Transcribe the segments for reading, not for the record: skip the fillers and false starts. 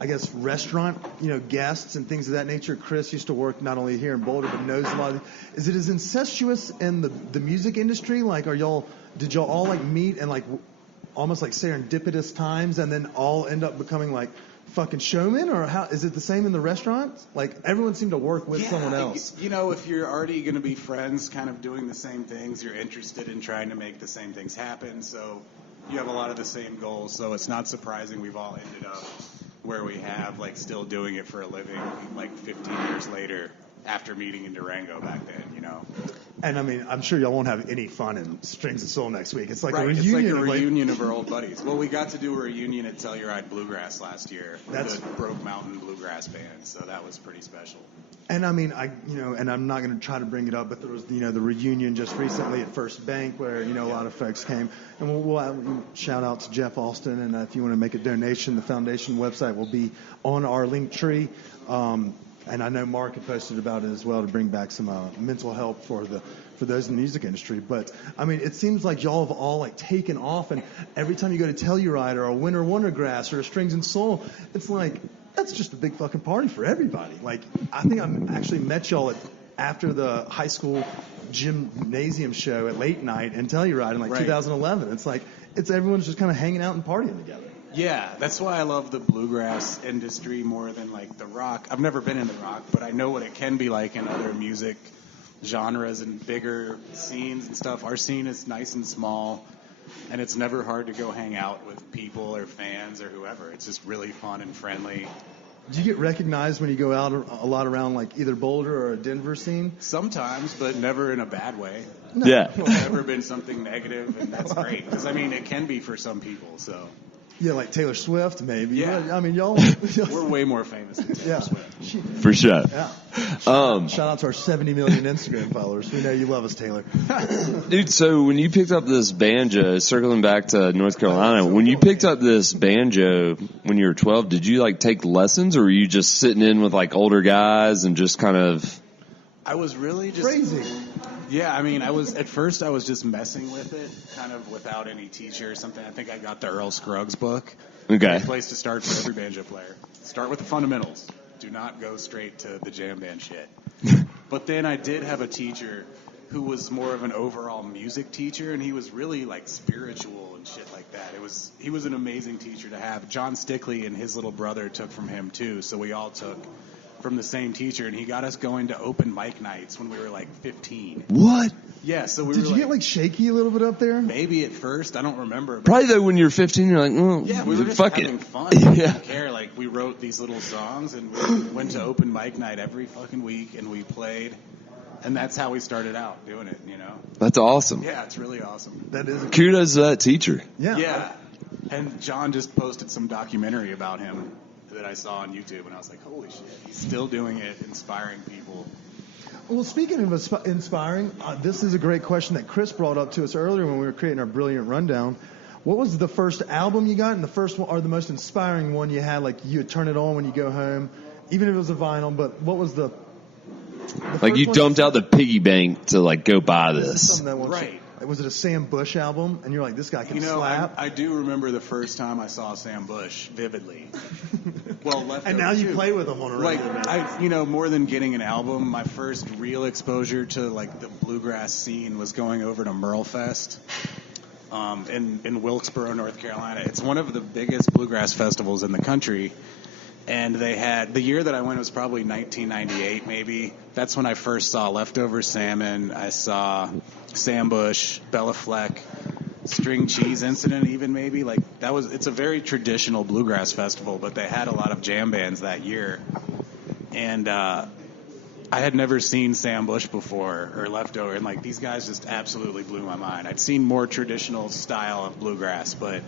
I guess, restaurant, guests and things of that nature. Chris used to work not only here in Boulder, but knows a lot of. Is it as incestuous in the music industry? Like, did y'all all like meet and like almost like serendipitous times, and then all end up becoming like fucking showmen, or how is it the same in the restaurants? Like, everyone seemed to work with someone else. If you're already going to be friends, kind of doing the same things, you're interested in trying to make the same things happen. So you have a lot of the same goals. So it's not surprising we've all ended up where we have, like, still doing it for a living, like 15 years later after meeting in Durango back then, And I mean, I'm sure y'all won't have any fun in Strings and Soul next week. It's like a reunion. It's like a reunion of our old buddies. Well, we got to do a reunion at Telluride Bluegrass last year with the Broke Mountain Bluegrass Band, so that was pretty special. And I mean, and I'm not going to try to bring it up, but there was, the reunion just recently at First Bank where, a lot of folks came. And we'll shout out to Jeff Austin, and if you want to make a donation, the foundation website will be on our link tree. And I know Mark had posted about it as well to bring back some mental help for those in the music industry. But I mean, it seems like y'all have all like taken off, and every time you go to Telluride or a Winter Wondergrass or a Strings and Soul, it's like that's just a big fucking party for everybody. Like, I think I actually met y'all after the high school gymnasium show at late night in Telluride in 2011. It's like everyone's just kind of hanging out and partying together. Yeah, that's why I love the bluegrass industry more than like the rock. I've never been in the rock, but I know what it can be like in other music genres and bigger scenes and stuff. Our scene is nice and small, and it's never hard to go hang out with people or fans or whoever. It's just really fun and friendly. Do you get recognized when you go out a lot around like either Boulder or a Denver scene? Sometimes, but never in a bad way. No. Yeah. It's never been something negative, and that's great. Because, I mean, it can be for some people, so... Yeah, like Taylor Swift, maybe. Yeah. But, I mean, y'all... We're way more famous than Taylor Swift. For sure. Yeah. Shout out to our 70 million Instagram followers. We know you love us, Taylor. Dude, so when you picked up this banjo, circling back to North Carolina, when you picked up this banjo when you were 12, did you, like, take lessons, or were you just sitting in with, like, older guys and just kind of... I was really just... Crazy. Yeah, I mean, at first I was just messing with it, kind of without any teacher or something. I think I got the Earl Scruggs book. Okay. Great place to start for every banjo player. Start with the fundamentals. Do not go straight to the jam band shit. But then I did have a teacher who was more of an overall music teacher, and he was really, like, spiritual and shit like that. He was an amazing teacher to have. John Stickley and his little brother took from him, too, so we all took from the same teacher, and he got us going to open mic nights when we were like 15. What? Yeah, so we Did were you get like shaky a little bit up there? Maybe at first, I don't remember. But Probably though when you're 15, you're like, well, yeah, we were just fuck having it. fun. We Yeah. didn't care. Like, we wrote these little songs, and we went to open mic night every fucking week, and we played, and that's how we started out doing it, That's awesome. Yeah, it's really awesome. That is. Kudos to that teacher. Yeah. Yeah. And John just posted some documentary about him that I saw on YouTube, and I was like, holy shit, he's still doing it, inspiring people. Well, speaking of inspiring, this is a great question that Chris brought up to us earlier when we were creating our Brilliant Rundown. What was the first album you got, and the first one, or the most inspiring one you had, like you would turn it on when you go home, even if it was a vinyl, but what was the like you dumped out the piggy bank to like go buy this. Right. Was it a Sam Bush album? And you're like, this guy can slap. I do remember the first time I saw Sam Bush vividly. Well, Leftover and now you too. play with him on a regular basis. More than getting an album, my first real exposure to like the bluegrass scene was going over to Merlefest in Wilkesboro, North Carolina. It's one of the biggest bluegrass festivals in the country. And they had, the year that I went was probably 1998 maybe. That's when I first saw Leftover Salmon. I saw Sam Bush, Bella Fleck, String Cheese Incident even maybe. Like it's a very traditional bluegrass festival, but they had a lot of jam bands that year. And I had never seen Sam Bush before or Leftover, and like these guys just absolutely blew my mind. I'd seen more traditional style of bluegrass, but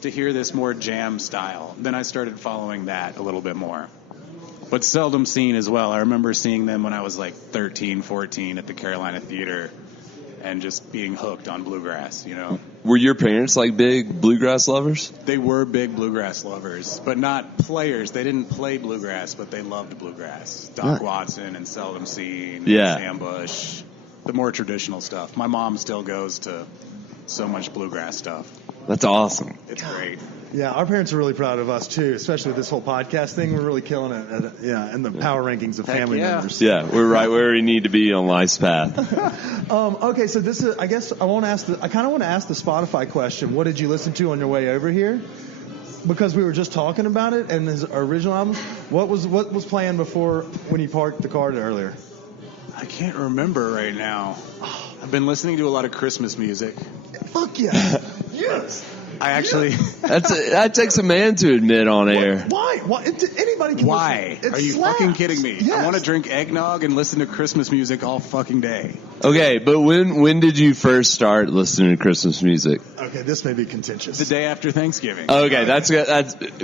to hear this more jam style, then I started following that a little bit more. But seldom seen as well. I remember seeing them when I was like 13, 14 at the Carolina Theater and just being hooked on bluegrass, Were your parents like big bluegrass lovers? They were big bluegrass lovers, but not players. They didn't play bluegrass, but they loved bluegrass. Doc Watson and Seldom Seen, Sam Bush, the more traditional stuff. My mom still goes to so much bluegrass stuff. That's awesome. It's great. Yeah, our parents are really proud of us too, especially with this whole podcast thing. We're really killing it. In the power rankings of family members. Yeah, we're right where we need to be on life's path. Okay, so this is. I guess I kind of want to ask the Spotify question. What did you listen to on your way over here? Because we were just talking about it and his original album. What was playing before when you parked the car earlier? I can't remember right now. I've been listening to a lot of Christmas music. Fuck yeah! Yes. I actually. That takes a man to admit on air. Why? Anybody can. Why? Listen. Are you fucking kidding me? Yes. I want to drink eggnog and listen to Christmas music all fucking day. Okay, but when did you first start listening to Christmas music? Okay, this may be contentious. The day after Thanksgiving. Okay, that's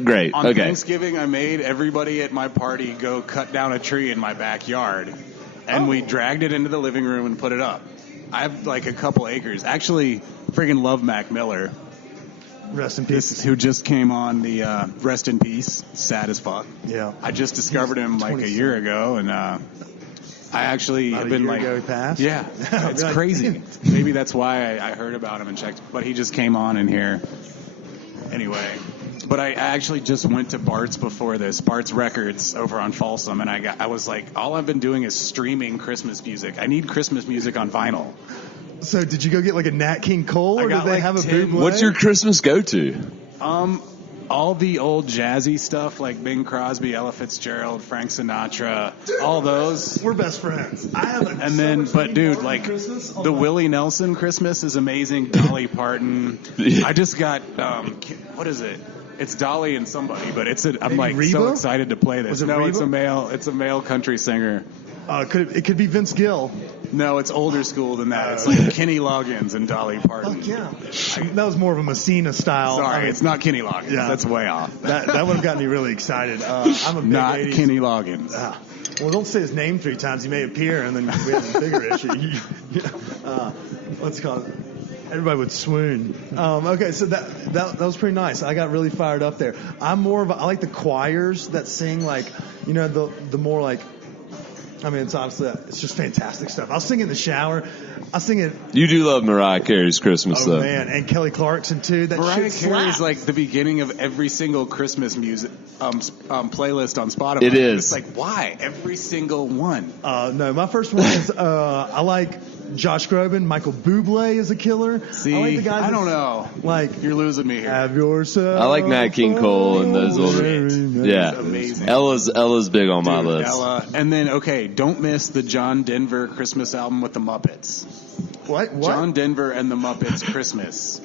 great. On Okay. Thanksgiving, I made everybody at my party go cut down a tree in my backyard, and we dragged it into the living room and put it up. I have like a couple acres. Actually, friggin' love Mac Miller. Rest in peace. Who just came on the Rest in Peace. Sad as fuck. Yeah. I just discovered him like a year ago, and I actually have been like, he passed? yeah, it's crazy. Maybe that's why I heard about him and checked. But he just came on in here. Anyway, but I actually just went to Bart's before this, Bart's Records over on Folsom, and I was like, all I've been doing is streaming Christmas music. I need Christmas music on vinyl. So did you go get like a Nat King Cole, or did they have a bootleg? What's your Christmas go-to? All the old jazzy stuff like Bing Crosby, Ella Fitzgerald, Frank Sinatra, all those. We're best friends. I have a And then, but dude, like the Willie Nelson Christmas is amazing. Dolly Parton. I just got what is it? It's Dolly and somebody, but I'm like Reba? so excited to play this. Was it No, Reba? it's a male country singer. It could be Vince Gill. No, it's older school than that. It's like Kenny Loggins and Dolly Parton. Fuck yeah. That was more of a Messina style. Sorry, it's not Kenny Loggins. Yeah. That's way off. That would have gotten me really excited. I'm a big Not 80s. Kenny Loggins. Well, don't say his name 3 times. He may appear, and then we have a bigger issue. Let's call it. Everybody would swoon. Okay, so that was pretty nice. I got really fired up there. I like the choirs that sing like, the more like. I mean, it's just fantastic stuff. I'll sing it in the shower. I'll sing it. You do love Mariah Carey's Christmas, though. Oh, man. And Kelly Clarkson, too. That Mariah shit Carey is slaps. like the beginning of every single Christmas music playlist on Spotify. It is. It's like, why? Every single one. No, my first one is I like Josh Groban. Michael Bublé is a killer. See, I like the guys I don't know. Like, You're losing me here. have yourself. I like Nat King Cole and those older. Yeah, Amazing. Ella's big on my list. Ella. And then, okay, don't miss the John Denver Christmas album with the Muppets. What? John Denver and the Muppets Christmas.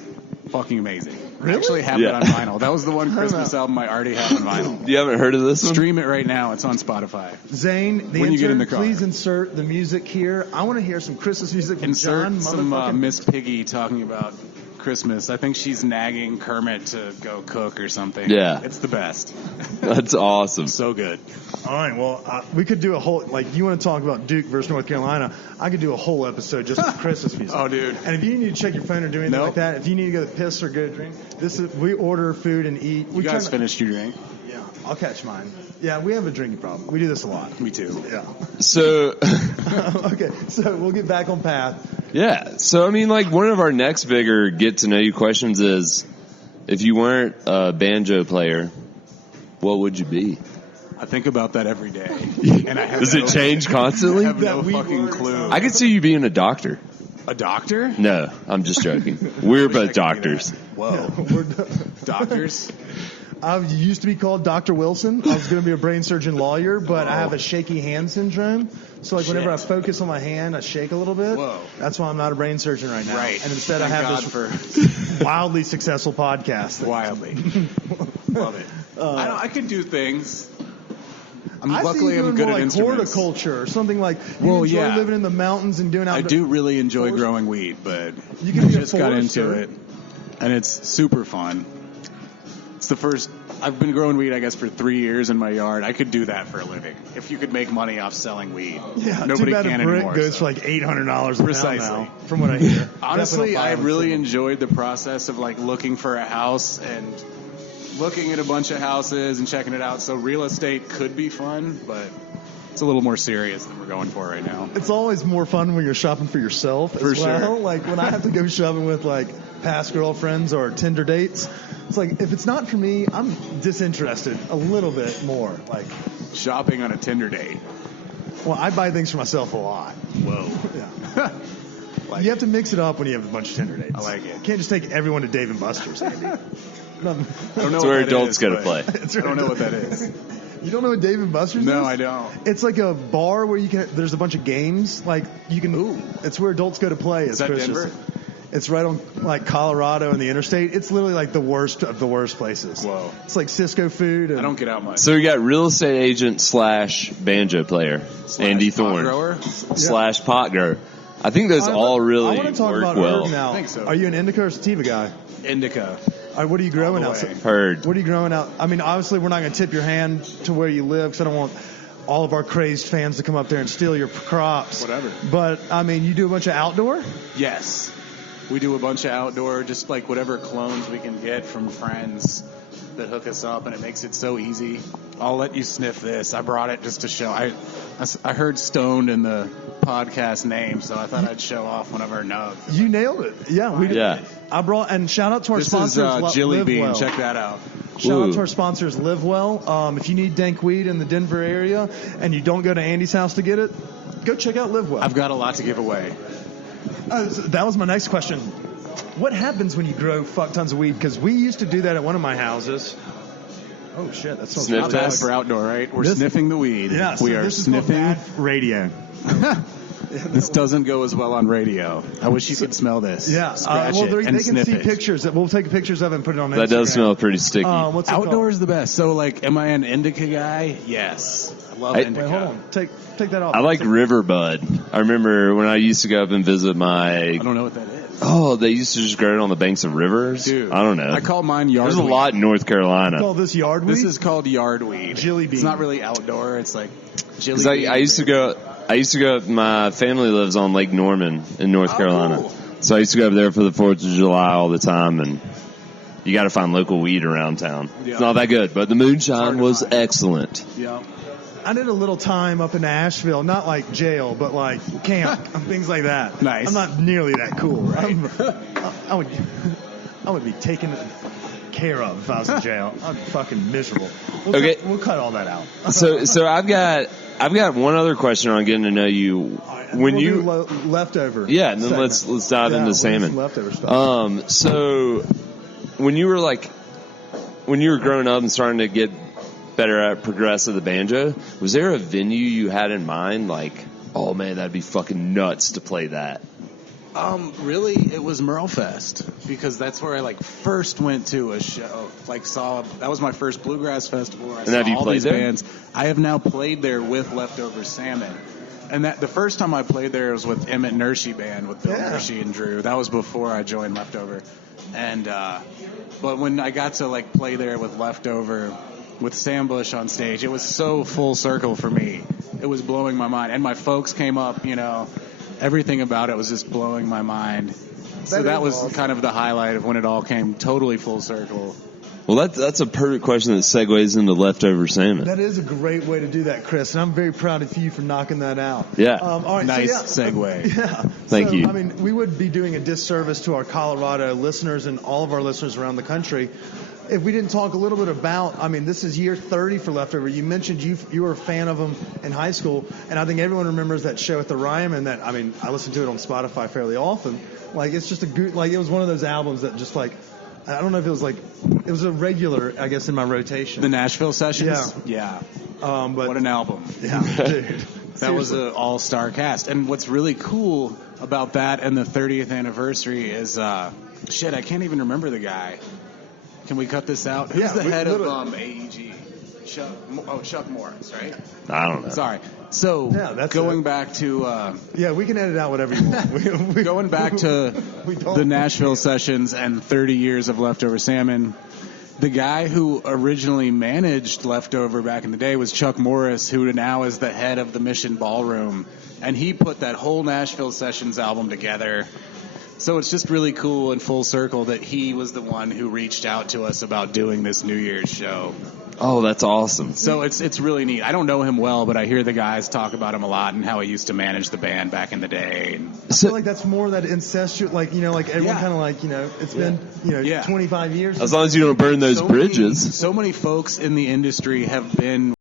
Fucking amazing. Really? I actually have Yeah. it on vinyl. That was the one Christmas album I already have on vinyl. You haven't heard of this one? Stream it right now. It's on Spotify. Zane, When you get in the car. please insert the music here. I want to hear some Christmas music from John Insert some motherfucking... Miss Piggy talking about Christmas. I think she's nagging Kermit to go cook or something. Yeah. It's the best. That's awesome. So good. All right, well, we could do a whole, like, you want to talk about Duke versus North Carolina, I could do a whole episode just with Christmas music. Oh, dude. And if you need to check your phone or do anything Nope. like that, if you need to go to piss or go to drink, we order food and eat. You guys finished your drink? Yeah, I'll catch mine. Yeah, we have a drinking problem. We do this a lot. Me too. Yeah. So, Okay, so we'll get back on path. yeah. So, I mean, like, one of our next bigger get-to-know-you questions is, if you weren't a banjo player, what would you be? I think about that every day. And I have Does it change constantly? I have no That we fucking were- clue. I could see you being a doctor. A doctor? No, I'm just joking. We're Wish I could both be doctors. that. Whoa. We're Doctors? I used to be called Dr. Wilson. I was going to be a brain surgeon lawyer, but I have a shaky hand syndrome. So, like, whenever I Shit. focus on my hand, I shake a little bit. Whoa. That's why I'm not a brain surgeon right now. Right. And instead Thank I have God this wildly successful podcast. thing. Wildly. Love it. I could do things. Luckily, see you I'm doing good more at like instruments. horticulture or something like you Well, enjoy yeah. living in the mountains and doing I outdoor. do really enjoy Forest- growing weed, but You can I be a just got into forester. it, and it's super fun. It's the first. I've been growing weed, I guess, for 3 years in my yard. I could do that for a living if you could make money off selling weed. Yeah, Nobody too bad can a brick anymore. goes so. for like $800 a Precisely. pound now, from what I hear. Honestly, Definitely I don't buy really them. enjoyed the process of like looking for a house and looking at a bunch of houses and checking it out. So real estate could be fun, but it's a little more serious than we're going for right now. It's always more fun when you're shopping for yourself For as well. sure. Like when I have to go shopping with like past girlfriends or Tinder dates. It's like, if it's not for me, I'm disinterested a little bit more. Like, shopping on a Tinder date. well, I buy things for myself a lot. Whoa. Yeah. You have to mix it up when you have a bunch of Tinder dates. I like it. You can't just take everyone to Dave & Buster's, Andy. I don't know That's what where that adults is, go to but play. I don't know what that is. You don't know what Dave & Buster's is? No, I don't. It's like a bar where there's a bunch of games. Like, you can. Ooh. It's where adults go to play. Is that Denver? It's right on like Colorado and the interstate. It's literally like the worst of the worst places. Whoa. It's like Cisco food. And I don't get out much. So we got real estate agent / banjo player, Andy Pot Thorn grower? / pot grower. I think those all really I want to talk work about well. herb now. I think so. Are you an indica or sativa guy? Indica. All right, what are you growing All out? the way. Heard. What are you growing out? I mean, obviously, we're not going to tip your hand to where you live because I don't want all of our crazed fans to come up there and steal your crops. Whatever. But, I mean, you do a bunch of outdoor? Yes. We do a bunch of outdoor, just like whatever clones we can get from friends that hook us up, and it makes it so easy. I'll let you sniff this. I brought it just to show. I heard stoned in the podcast name, so I thought I'd show off one of our nugs. You nailed it. Yeah, we did. Yeah. I brought, and shout out to our This is sponsors, Jilly Live Bean. Well. Check that out. Shout out Ooh. to our sponsors, Live Well. If you need dank weed in the Denver area and you don't go to Andy's house to get it, go check out Live Well. I've got a lot to give away. So that was my next question. What happens when you grow fuck tons of weed? Because we used to do that at one of my houses. Oh shit, that smells Sniff Not bad. bad test. for outdoor, right? We're This- sniffing the weed. Yeah, so we are this is called sniffing. bad radio. This doesn't go as well on radio. I wish you could smell this. Yeah, Scratch well, it they and can sniff see it. pictures. We'll take pictures of it and put it on Instagram. That does smell pretty sticky. What's it Outdoor called? is the best. So, like, am I an indica guy? Yes. I love Hey, indica. Wait, hold on. Take that off. I like Riverbud. I remember when I used to go up and visit I my. don't know what that is. Oh, they used to just grow it on the banks of rivers. Dude, I don't know. I call mine yard There's a weed. lot in North Carolina. Call this yard weed. This is called yardweed. Jilly bean. It's not really outdoor. It's like jilly 'Cause bean. I used to go. My family lives on Lake Norman in North Carolina. cool. So I used to go up there for the 4th of July all the time, and you got to find local weed around town. Yeah. It's not that good, but the moonshine hard to was find. excellent. Yeah. I did a little time up in Asheville, not like jail, but like camp, things like that. Nice. I'm not nearly that cool. Right. I would be taken care of if I was in jail. I'd be fucking miserable. Okay. We'll cut all that out. So I've got one other question on getting to know you. When We'll you do leftover. yeah, and then segment. let's dive Yeah, into we'll do salmon. some leftover stuff. So when you were growing up and starting to get better at progress of the banjo, was there a venue you had in mind? Like, oh man, that'd be fucking nuts to play that. Really, it was Merlefest because that's where I like first went to a show. Like that was my first bluegrass festival. Where I saw have you all played these there? bands. I have now played there with Leftover Salmon, and that the first time I played there was with Emmett Nershey band with Bill Yeah. Nershey and Drew. That was before I joined Leftover, and but when I got to like play there with Leftover with Sam Bush on stage, it was so full circle for me. It was blowing my mind, and my folks came up, Everything about it was just blowing my mind. So that was awesome. kind of the highlight of when it all came totally full circle. Well, that's a perfect question that segues into leftover salmon. That is a great way to do that, Chris, and I'm very proud of you for knocking that out. Yeah. All right, Nice so segue. Yeah. Thank you. I mean, we would be doing a disservice to our Colorado listeners and all of our listeners around the country if we didn't talk a little bit about, I mean, this is year 30 for Leftover. You mentioned you were a fan of them in high school, and I think everyone remembers that show at the Ryman that, I mean, I listen to it on Spotify fairly often. Like, it's just like, it was one of those albums that just like, I don't know if it was like, it was a regular, I guess, in my rotation. The Nashville Sessions? Yeah. But What an album. yeah, dude. That was Seriously. an all-star cast. And what's really cool about that and the 30th anniversary is, I can't even remember the guy. Can we cut this out? Who's Yeah, the head of literally. AEG? Chuck Morris, right? I don't know. Sorry. So, Yeah, that's going it. back to... Yeah, we can edit out whatever you want. Going back to We don't- the Nashville Sessions and 30 years of Leftover Salmon, the guy who originally managed Leftover back in the day was Chuck Morris, who now is the head of the Mission Ballroom. And he put that whole Nashville Sessions album together. So it's just really cool and full circle that he was the one who reached out to us about doing this New Year's show. Oh, that's awesome. So it's really neat. I don't know him well, but I hear the guys talk about him a lot and how he used to manage the band back in the day. I feel like that's more that incestuous, like, like everyone kind of like, it's been, 25 years. As long as you don't burn those bridges. So many folks in the industry have been